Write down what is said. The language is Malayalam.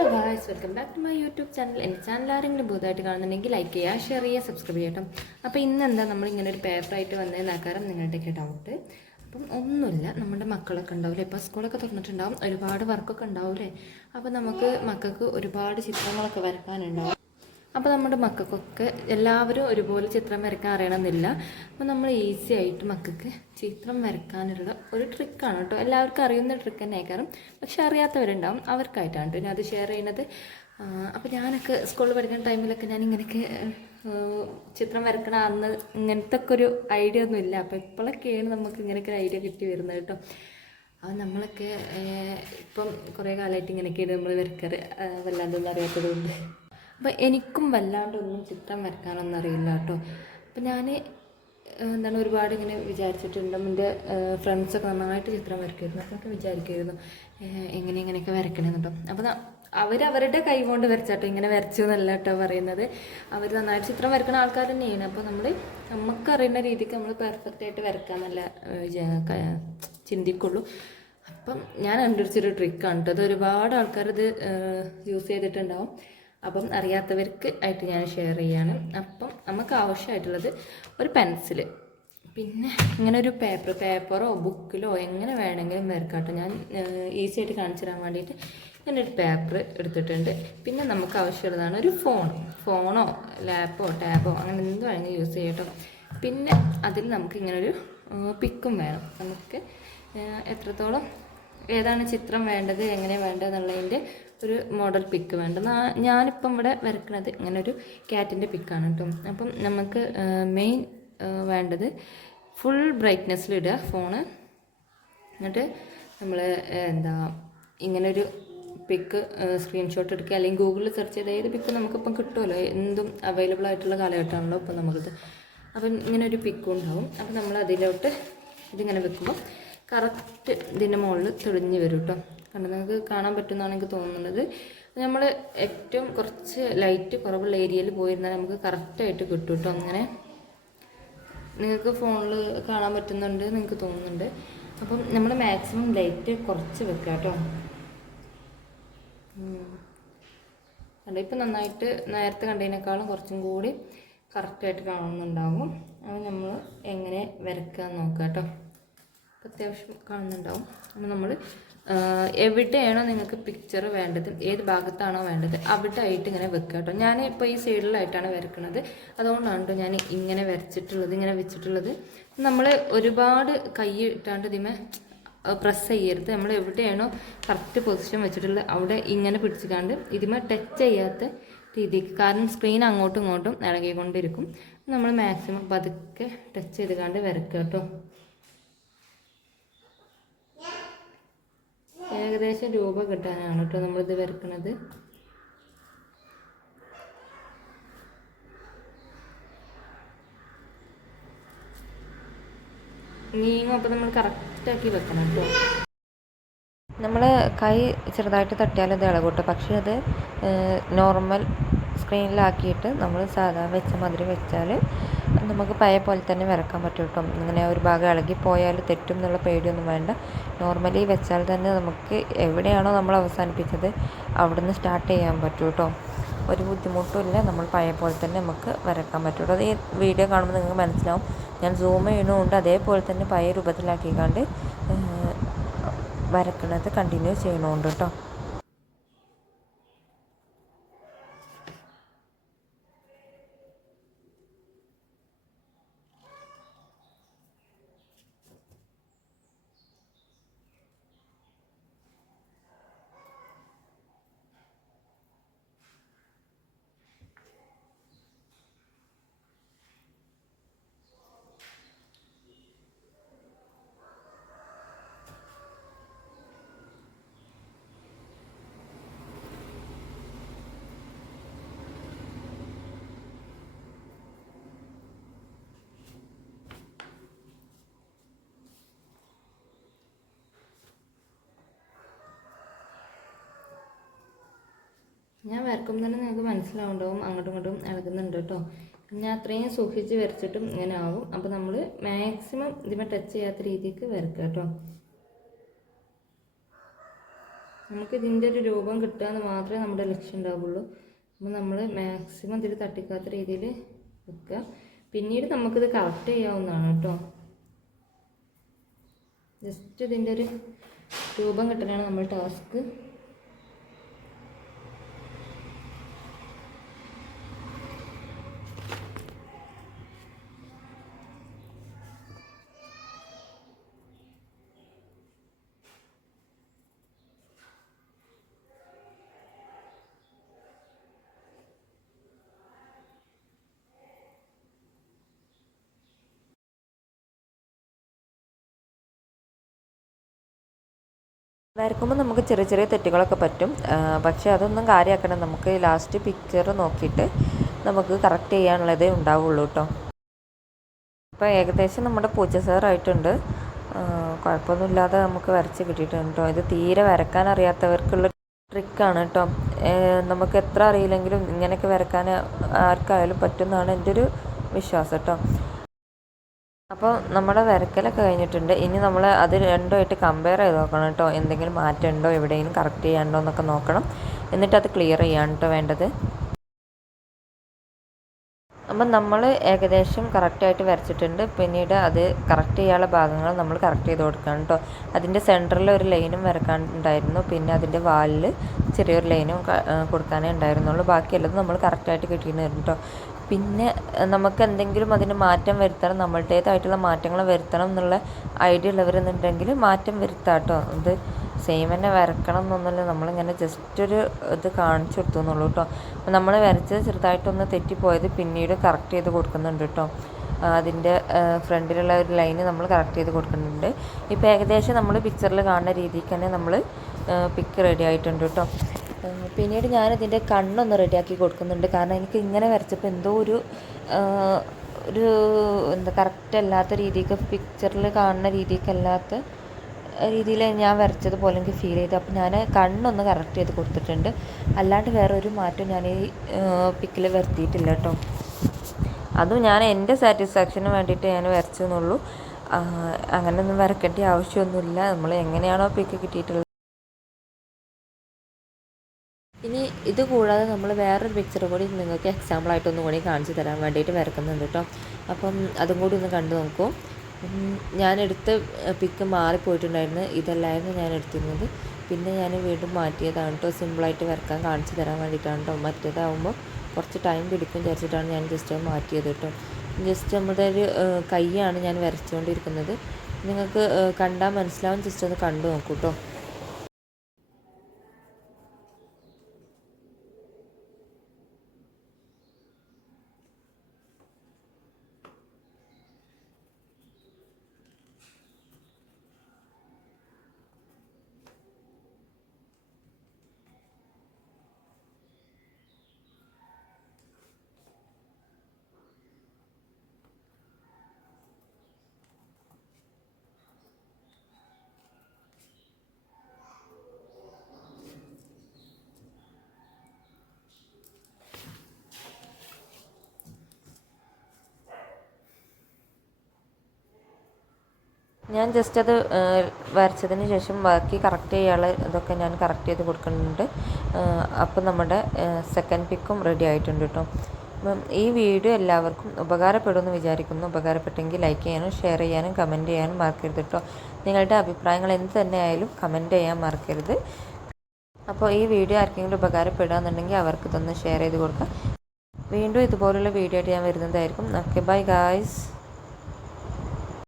Hello guys, welcome back to my YouTube channel. എൻ്റെ ചാനൽ ആരെങ്കിലും പുതുതായിട്ട് കാണുന്നുണ്ടെങ്കിൽ ലൈക്ക് ചെയ്യുക, ഷെയർ ചെയ്യുക, സബ്സ്ക്രൈബ് ചെയ്യട്ടോ. അപ്പോൾ ഇന്നെന്താ നമ്മളിങ്ങനെ ഒരു പേപ്പറായിട്ട് വന്നതെന്നാക്കാരം നിങ്ങളുടെയൊക്കെ ഡൗട്ട്. അപ്പം ഒന്നുമില്ല, നമ്മുടെ മക്കളൊക്കെ ഉണ്ടാവില്ലേ, ഇപ്പോൾ സ്കൂളൊക്കെ തുറന്നിട്ടുണ്ടാവും, ഒരുപാട് വർക്കൊക്കെ ഉണ്ടാവില്ലേ. അപ്പോൾ മക്കൾക്ക് ഒരുപാട് ചിത്രങ്ങളൊക്കെ വരക്കാനുണ്ടാവും. അപ്പോൾ നമ്മുടെ മക്കൾക്കൊക്കെ എല്ലാവരും ഒരുപോലെ ചിത്രം വരയ്ക്കാൻ അറിയണമെന്നില്ല. അപ്പോൾ നമ്മൾ ഈസി ആയിട്ട് മക്കൾക്ക് ചിത്രം വരയ്ക്കാനുള്ള ഒരു ട്രിക്കാണ് കേട്ടോ. എല്ലാവർക്കും അറിയുന്ന ട്രിക്ക് തന്നെ ആയിരിക്കും, പക്ഷെ അറിയാത്തവരുണ്ടാവും, അവർക്കായിട്ടാണ് കേട്ടോ ഞാൻ അത് ഷെയർ ചെയ്യുന്നത്. അപ്പോൾ ഞാനൊക്കെ സ്കൂളിൽ പഠിക്കുന്ന ടൈമിലൊക്കെ ഞാൻ ഇങ്ങനെയൊക്കെ ചിത്രം വരയ്ക്കണ അന്ന് ഇങ്ങനത്തെ ഒക്കെ ഒരു ഐഡിയ ഒന്നും ഇല്ല. അപ്പോൾ ഇപ്പോഴൊക്കെയാണ് നമുക്ക് ഇങ്ങനെയൊക്കെ ഐഡിയ കിട്ടി വരുന്നത് കേട്ടോ. അത് നമ്മളൊക്കെ ഇപ്പം കുറേ കാലമായിട്ട് ഇങ്ങനെയൊക്കെയാണ് നമ്മൾ വരയ്ക്കാറ്, വല്ലാതൊന്നും അറിയാത്തത് കൊണ്ട്. അപ്പോൾ എനിക്കും വല്ലാണ്ടൊന്നും ചിത്രം വരയ്ക്കാനൊന്നും അറിയില്ല കേട്ടോ. അപ്പോൾ ഞാൻ ഒരുപാട് ഇങ്ങനെ വിചാരിച്ചിട്ടുണ്ട്. എൻ്റെ ഫ്രണ്ട്സൊക്കെ നന്നായിട്ട് ചിത്രം വരയ്ക്കുമായിരുന്നു. അതൊക്കെ വിചാരിക്കുമായിരുന്നു എങ്ങനെയൊക്കെ വരയ്ക്കണമെന്നുണ്ടോ. അപ്പോൾ അവരവരുടെ കൈ കൊണ്ട് വരച്ചാട്ടോ, ഇങ്ങനെ വരച്ചു എന്നല്ല കേട്ടോ പറയുന്നത്. അവർ നന്നായിട്ട് ചിത്രം വരയ്ക്കുന്ന ആൾക്കാർ തന്നെയാണ്. അപ്പോൾ നമുക്കറിയുന്ന രീതിക്ക് നമ്മൾ പെർഫെക്റ്റായിട്ട് വരയ്ക്കാമെന്നല്ല ചിന്തിക്കുള്ളൂ. അപ്പം ഞാൻ കണ്ടുപിടിച്ചൊരു ട്രിക്കാണ് കേട്ടോ. അത് ഒരുപാട് ആൾക്കാരത് യൂസ് ചെയ്തിട്ടുണ്ടാവും. അപ്പം അറിയാത്തവർക്ക് ആയിട്ട് ഞാൻ ഷെയർ ചെയ്യാണ്. അപ്പം നമുക്ക് ആവശ്യമായിട്ടുള്ളത് ഒരു പെൻസില്, പിന്നെ ഇങ്ങനെ ഒരു പേപ്പറോ ബുക്കിലോ എങ്ങനെ വേണമെങ്കിലും വരക്കാട്ടോ. ഞാൻ ഈസി ആയിട്ട് കാണിച്ചു തരാൻ വേണ്ടിയിട്ട് ഇങ്ങനെ ഒരു പേപ്പർ എടുത്തിട്ടുണ്ട്. പിന്നെ നമുക്ക് ആവശ്യമുള്ളതാണ് ഒരു ഫോണോ ലാപ്പോ ടാബോ അങ്ങനെ എന്ത് വേണമെങ്കിലും യൂസ് ചെയ്യട്ടോ. പിന്നെ അതിൽ നമുക്ക് ഇങ്ങനൊരു പിക്കും വേണം. നമുക്ക് എത്രത്തോളം ഏതാണ് ചിത്രം വേണ്ടത്, എങ്ങനെ വേണ്ടത് എന്നുള്ളതിൻ്റെ ഒരു മോഡൽ പിക്ക് വേണ്ട. ഞാനിപ്പം ഇവിടെ വരയ്ക്കുന്നത് ഇങ്ങനെ ഒരു ക്യാറ്റിൻ്റെ പിക്കാണ് കേട്ടോ. അപ്പം നമുക്ക് മെയിൻ വേണ്ടത് ഫുൾ ബ്രൈറ്റ്നെസ്സിലിടുക ഫോണ്. എന്നിട്ട് നമ്മൾ ഇങ്ങനൊരു പിക്ക് സ്ക്രീൻഷോട്ട് എടുക്കുക, അല്ലെങ്കിൽ ഗൂഗിളിൽ സെർച്ച് ചെയ്ത് ഏത് പിക്ക് നമുക്കിപ്പം കിട്ടുമല്ലോ, എന്തും അവൈലബിൾ ആയിട്ടുള്ള കാലഘട്ടമാണല്ലോ ഇപ്പം നമുക്കിത്. അപ്പം ഇങ്ങനെ ഒരു പിക്കും ഉണ്ടാവും. അപ്പം നമ്മൾ അതിലോട്ട് ഇതിങ്ങനെ വെക്കുമ്പോൾ കറക്റ്റ് ഇതിൻ്റെ മുകളിൽ തെളിഞ്ഞ് വരും കേട്ടോ. കണ്ട് നിങ്ങൾക്ക് കാണാൻ പറ്റുമെന്നാണ് എനിക്ക് തോന്നുന്നത്. നമ്മൾ ഏറ്റവും കുറച്ച് ലൈറ്റ് കുറവുള്ള ഏരിയയിൽ പോയിരുന്നാൽ നമുക്ക് കറക്റ്റായിട്ട് കിട്ടും കേട്ടോ. അങ്ങനെ നിങ്ങൾക്ക് ഫോണിൽ കാണാൻ പറ്റുന്നുണ്ട് നിങ്ങൾക്ക് തോന്നുന്നുണ്ട്. അപ്പം നമ്മൾ മാക്സിമം ലൈറ്റ് കുറച്ച് വെക്കുക കേട്ടോ. ഇപ്പം നന്നായിട്ട് നേരത്തെ കണ്ടതിനേക്കാളും കുറച്ചും കൂടി കറക്റ്റായിട്ട് കാണുന്നുണ്ടാകും. അപ്പോൾ നമ്മൾ എങ്ങനെ വരയ്ക്കാൻ നോക്കുക കേട്ടോ. അത്യാവശ്യം കാണുന്നുണ്ടാവും. അപ്പോൾ നമ്മൾ എവിടെയാണോ നിങ്ങൾക്ക് പിക്ചർ വേണ്ടത്, ഏത് ഭാഗത്താണോ വേണ്ടത് അവിടെ ആയിട്ട് ഇങ്ങനെ വെക്കുക കേട്ടോ. ഞാൻ ഇപ്പോൾ ഈ സൈഡിലായിട്ടാണ് വരയ്ക്കുന്നത്, അതുകൊണ്ടാണ് കേട്ടോ ഞാൻ ഇങ്ങനെ വരച്ചിട്ടുള്ളത്, ഇങ്ങനെ വെച്ചിട്ടുള്ളത്. നമ്മൾ ഒരുപാട് കൈ ഇട്ടാണ്ട് ഇതിമേ പ്രസ് ചെയ്യരുത്. നമ്മൾ എവിടെയാണോ കറക്റ്റ് പൊസിഷൻ വെച്ചിട്ടുള്ളത് അവിടെ ഇങ്ങനെ പിടിച്ചിക്കാണ്ട് ഇതിമേ ടച്ച് ചെയ്യാത്ത രീതിക്ക്, കാരണം സ്ക്രീൻ അങ്ങോട്ടും ഇങ്ങോട്ടും ഇളകിക്കൊണ്ടിരിക്കും. നമ്മൾ മാക്സിമം പതുക്കെ ടച്ച് ചെയ്ത് കണ്ട് വരയ്ക്കുക കേട്ടോ. ഏകദേശം രൂപ കിട്ടാനാണ് കേട്ടോ നമ്മളിത് വരയ്ക്കുന്നത്. നീങ്ങും. അപ്പോൾ നമ്മൾ കറക്റ്റാക്കി വെക്കണം കേട്ടോ. നമ്മൾ കൈ ചെറുതായിട്ട് തട്ടിയാൽ ഇത് ഇളകൂട്ടോ. പക്ഷേ അത് നോർമൽ സ്ക്രീനിലാക്കിയിട്ട് നമ്മൾ സാധാരണ വെച്ച മാതിരി വെച്ചാൽ നമുക്ക് പഴയ പോലെ തന്നെ വരക്കാൻ പറ്റും കേട്ടോ. ഇങ്ങനെ ഒരു ഭാഗം ഇളകിപ്പോയാൽ തെറ്റും എന്നുള്ള പേടിയൊന്നും വേണ്ട. നോർമലി വെച്ചാൽ തന്നെ നമുക്ക് എവിടെയാണോ നമ്മൾ അവസാനിപ്പിച്ചത് അവിടെ നിന്ന് സ്റ്റാർട്ട് ചെയ്യാൻ പറ്റും കേട്ടോ. ഒരു ബുദ്ധിമുട്ടും ഇല്ല, നമ്മൾ പഴയ പോലെ തന്നെ നമുക്ക് വരക്കാൻ പറ്റും കേട്ടോ. അത് ഈ വീഡിയോ കാണുമ്പോൾ നിങ്ങൾക്ക് മനസ്സിലാവും. ഞാൻ സൂം ചെയ്യണമുണ്ട്, അതേപോലെ തന്നെ പഴയ രൂപത്തിലാക്കിക്കാണ്ട് വരക്കണത് കണ്ടിന്യൂ ചെയ്യണമുണ്ട് കേട്ടോ. ഞാൻ വരക്കുമ്പോൾ തന്നെ നിങ്ങൾക്ക് മനസ്സിലാവുണ്ടാവും അങ്ങോട്ടും ഇങ്ങോട്ടും ഇളകുന്നുണ്ട് കേട്ടോ. ഞാൻ അത്രയും സൂക്ഷിച്ച് വരച്ചിട്ടും ഇങ്ങനെ ആവും. അപ്പോൾ നമ്മൾ മാക്സിമം ഇതിമേ ടച്ച് ചെയ്യാത്ത രീതിക്ക് വരക്കുക കേട്ടോ. നമുക്ക് ഇതിൻ്റെ ഒരു രൂപം കിട്ടുക എന്ന് മാത്രമേ നമ്മുടെ ലക്ഷ്യം ഉണ്ടാവുള്ളൂ. അപ്പോൾ നമ്മൾ മാക്സിമം ഇതിൽ തട്ടിക്കാത്ത രീതിയിൽ വെക്കുക. പിന്നീട് നമുക്കിത് കറക്റ്റ് ചെയ്യാവുന്നതാണ് കേട്ടോ. ജസ്റ്റ് ഇതിൻ്റെ ഒരു രൂപം കിട്ടലാണ് നമ്മൾ ടാസ്ക്. വരക്കുമ്പോൾ നമുക്ക് ചെറിയ ചെറിയ തെറ്റുകളൊക്കെ പറ്റും. പക്ഷേ അതൊന്നും കാര്യമാക്കണം. നമുക്ക് ലാസ്റ്റ് പിക്ചർ നോക്കിയിട്ട് നമുക്ക് കറക്റ്റ് ചെയ്യാനുള്ളതേ ഉണ്ടാവുള്ളൂ കേട്ടോ. അപ്പോൾ ഏകദേശം നമ്മുടെ പൂച്ച സാറായിട്ടുണ്ട്. കുഴപ്പമൊന്നുമില്ലാതെ നമുക്ക് വരച്ച് കിട്ടിയിട്ടുണ്ട് കേട്ടോ. ഇത് തീരെ വരക്കാൻ അറിയാത്തവർക്കുള്ള ട്രിക്കാണ് കേട്ടോ. നമുക്ക് എത്ര അറിയില്ലെങ്കിലും ഇങ്ങനെയൊക്കെ വരക്കാൻ ആർക്കായാലും പറ്റുമെന്നാണ് എൻ്റെ ഒരു വിശ്വാസം കേട്ടോ. അപ്പോൾ നമ്മുടെ വരക്കലൊക്കെ കഴിഞ്ഞിട്ടുണ്ട്. ഇനി നമ്മൾ അത് രണ്ടുമായിട്ട് കമ്പയർ ചെയ്ത് നോക്കണം കേട്ടോ. എന്തെങ്കിലും മാറ്റം ഉണ്ടോ, എവിടെയെങ്കിലും കറക്റ്റ് ചെയ്യാനുണ്ടോ എന്നൊക്കെ നോക്കണം. എന്നിട്ട് അത് ക്ലിയർ ചെയ്യാണ് കേട്ടോ വേണ്ടത്. അപ്പം നമ്മൾ ഏകദേശം കറക്റ്റായിട്ട് വരച്ചിട്ടുണ്ട്. പിന്നീട് അത് കറക്റ്റ് ചെയ്യാനുള്ള ഭാഗങ്ങൾ നമ്മൾ കറക്റ്റ് ചെയ്ത് കൊടുക്കണം കേട്ടോ. അതിൻ്റെ സെൻറ്ററിൽ ഒരു ലൈനും വരക്കാനുണ്ടായിരുന്നു. പിന്നെ അതിൻ്റെ വാലിൽ ചെറിയൊരു ലൈനും കൊടുക്കാനേ ഉണ്ടായിരുന്നുള്ളൂ. ബാക്കിയുള്ളത് നമ്മൾ കറക്റ്റായിട്ട് കിട്ടിയിരുന്നു കേട്ടോ. പിന്നെ നമുക്ക് എന്തെങ്കിലും അതിന് മാറ്റം വരുത്തണം, നമ്മളുടേതായിട്ടുള്ള മാറ്റങ്ങൾ വരുത്തണം എന്നുള്ള ഐഡിയ ഉള്ളവരെന്നുണ്ടെങ്കിൽ മാറ്റം വരുത്താം കേട്ടോ. ഇത് സെയിം തന്നെ വരക്കണം എന്നൊന്നുമില്ല, നമ്മളിങ്ങനെ ജസ്റ്റ് ഒരു ഇത് കാണിച്ചു കൊടുത്തു എന്നുള്ളൂ കേട്ടോ. അപ്പോൾ നമ്മൾ വരച്ചത് ചെറുതായിട്ടൊന്ന് തെറ്റിപ്പോയത് പിന്നീട് കറക്റ്റ് ചെയ്ത് കൊടുക്കുന്നുണ്ട് കേട്ടോ. അതിൻ്റെ ഫ്രണ്ടിലുള്ള ഒരു ലൈന് നമ്മൾ കറക്റ്റ് ചെയ്ത് കൊടുക്കുന്നുണ്ട്. ഇപ്പോൾ ഏകദേശം നമ്മൾ പിക്ചറിൽ കാണുന്ന രീതിക്ക് തന്നെ നമ്മൾ പിക്ക് റെഡി ആയിട്ടുണ്ട് കേട്ടോ. പിന്നീട് ഞാനിതിൻ്റെ കണ്ണൊന്ന് റെഡിയാക്കി കൊടുക്കുന്നുണ്ട്. കാരണം എനിക്ക് ഇങ്ങനെ വരച്ചപ്പോൾ എന്തോ ഒരു എന്താ കറക്റ്റ് അല്ലാത്ത രീതിക്ക്, പിക്ചറിൽ കാണുന്ന രീതിക്കല്ലാത്ത രീതിയിൽ ഞാൻ വരച്ചതുപോലെ എനിക്ക് ഫീൽ ചെയ്തു. അപ്പോൾ ഞാൻ കണ്ണൊന്ന് കറക്റ്റ് ചെയ്ത് കൊടുത്തിട്ടുണ്ട്. അല്ലാണ്ട് വേറെ ഒരു മാറ്റം ഞാൻ ഈ പിക്കിൽ വരുത്തിയിട്ടില്ല കേട്ടോ. അതും ഞാൻ എൻ്റെ സാറ്റിസ്ഫാക്ഷന് വേണ്ടിയിട്ട് ഞാൻ വരച്ചെന്നുള്ളൂ. അങ്ങനെയൊന്നും വരക്കേണ്ട ആവശ്യമൊന്നുമില്ല. നമ്മൾ എങ്ങനെയാണോ പിക്ക് കിട്ടിയിട്ടുള്ളത്. ഇനി ഇത് കൂടാതെ നമ്മൾ വേറൊരു പിക്ചർ കൂടി നിങ്ങൾക്ക് എക്സാമ്പിളായിട്ടൊന്നും കൂടി കാണിച്ചു തരാൻ വേണ്ടിയിട്ട് വരക്കുന്നുണ്ട് കേട്ടോ. അപ്പം അതും കൂടി ഒന്ന് കണ്ടു നോക്കൂ. ഞാനെടുത്ത പിക്ക് മാറിപ്പോയിട്ടുണ്ടായിരുന്നു. ഇതല്ലായിരുന്നു ഞാൻ എടുത്തിരുന്നത്. പിന്നെ ഞാൻ വീണ്ടും മാറ്റിയതാണ് കേട്ടോ. സിമ്പിളായിട്ട് വരക്കാൻ കാണിച്ചു തരാൻ വേണ്ടിയിട്ടാണ് കേട്ടോ. മറ്റേതാവുമ്പോൾ കുറച്ച് ടൈം പിടിക്കും വിചാരിച്ചിട്ടാണ് ഞാൻ ജസ്റ്റ് മാറ്റിയത് കേട്ടോ. ജസ്റ്റ് നമ്മുടെ ഒരു കൈയാണ് ഞാൻ വരച്ചുകൊണ്ടിരിക്കുന്നത്. നിങ്ങൾക്ക് കണ്ടാൽ മനസ്സിലാവും. ജസ്റ്റ് ഒന്ന് കണ്ടു നോക്കൂ കേട്ടോ. ഞാൻ ജസ്റ്റ് അത് വരച്ചതിന് ശേഷം ബാക്കി കറക്റ്റ് ചെയ്യാനുള്ള ഇതൊക്കെ ഞാൻ കറക്റ്റ് ചെയ്ത് കൊടുക്കുന്നുണ്ട്. അപ്പം നമ്മുടെ സെക്കൻഡ് പിക്കും റെഡി ആയിട്ടുണ്ട് കേട്ടോ. അപ്പം ഈ വീഡിയോ എല്ലാവർക്കും ഉപകാരപ്പെടുമെന്ന് വിചാരിക്കുന്നു. ഉപകാരപ്പെട്ടെങ്കിൽ ലൈക്ക് ചെയ്യാനും ഷെയർ ചെയ്യാനും കമൻറ്റ് ചെയ്യാനും മറക്കരുത് കേട്ടോ. നിങ്ങളുടെ അഭിപ്രായങ്ങൾ എന്ത് തന്നെ ആയാലും കമൻറ്റ് ചെയ്യാൻ മറക്കരുത്. അപ്പോൾ ഈ വീഡിയോ ആർക്കെങ്കിലും ഉപകാരപ്പെടുകയെന്നുണ്ടെങ്കിൽ അവർക്ക് ഇതൊന്ന് ഷെയർ ചെയ്ത് കൊടുക്കാം. വീണ്ടും ഇതുപോലുള്ള വീഡിയോ ആയിട്ട് ഞാൻ വരുന്നതായിരിക്കും. Okay, bye guys.